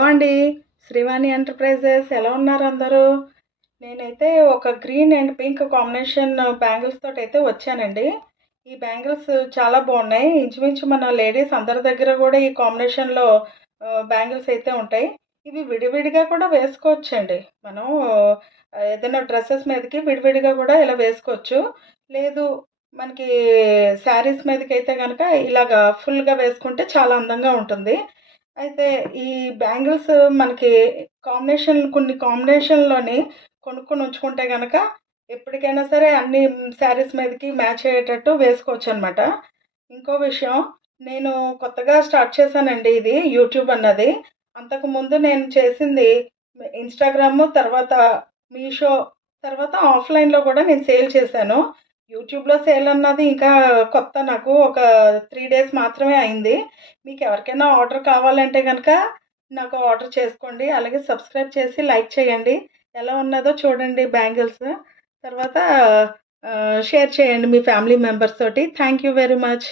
అండి. శ్రీవాణి ఎంటర్ప్రైజెస్ ఎలా ఉన్నారు అందరూ? నేనైతే ఒక green and pink combination bangles తోటైతే వచ్చానండి. ఈ బ్యాంగిల్స్ చాలా బాగున్నాయి. ఇంచుమించు మన లేడీస్ అందరి దగ్గర కూడా ఈ కాంబినేషన్‌లో బ్యాంగిల్స్ అయితే ఉంటాయి. ఇవి విడివిడిగా కూడా వేసుకోవచ్చండి. మనం ఏదైనా డ్రెసెస్ మీదకి విడివిడిగా కూడా ఇలా వేసుకోవచ్చు. లేదు మనకి శారీస్ మీదకైతే గనక ఇలాగా ఫుల్‌గా వేసుకుంటే చాలా అందంగా ఉంటుంది. అయితే ఈ బ్యాంగిల్స్ మనకి కొన్ని కాంబినేషన్‌లోని కొనుక్కొని ఉంచుకుంటే గనక ఎప్పటికైనా సరే అన్ని శారీస్ మీదకి మ్యాచ్ అయ్యేటట్టు వేసుకోవచ్చనమాట. ఇంకో విషయం, నేను కొత్తగా స్టార్ట్ చేశానండి ఇది యూట్యూబ్ అన్నది. అంతకుముందు నేను చేసింది ఇన్‌స్టాగ్రాము, తర్వాత మీషో, తర్వాత ఆఫ్‌లైన్‌లో కూడా నేను సేల్ చేశాను. యూట్యూబ్‌లో సేల్ అన్నది ఇంకా కొత్త నాకు. ఒక 3 డేస్ మాత్రమే అయింది. మీకెవరికైనా ఆర్డర్ కావాలంటే గనక నాకు ఆర్డర్ చేసుకోండి. అలాగే సబ్స్క్రైబ్ చేసి లైక్ చేయండి. ఎలా ఉన్నదో చూడండి బ్యాంగిల్స్. తర్వాత షేర్ చేయండి మీ ఫ్యామిలీ మెంబర్స్ తోటి. Thank you very much.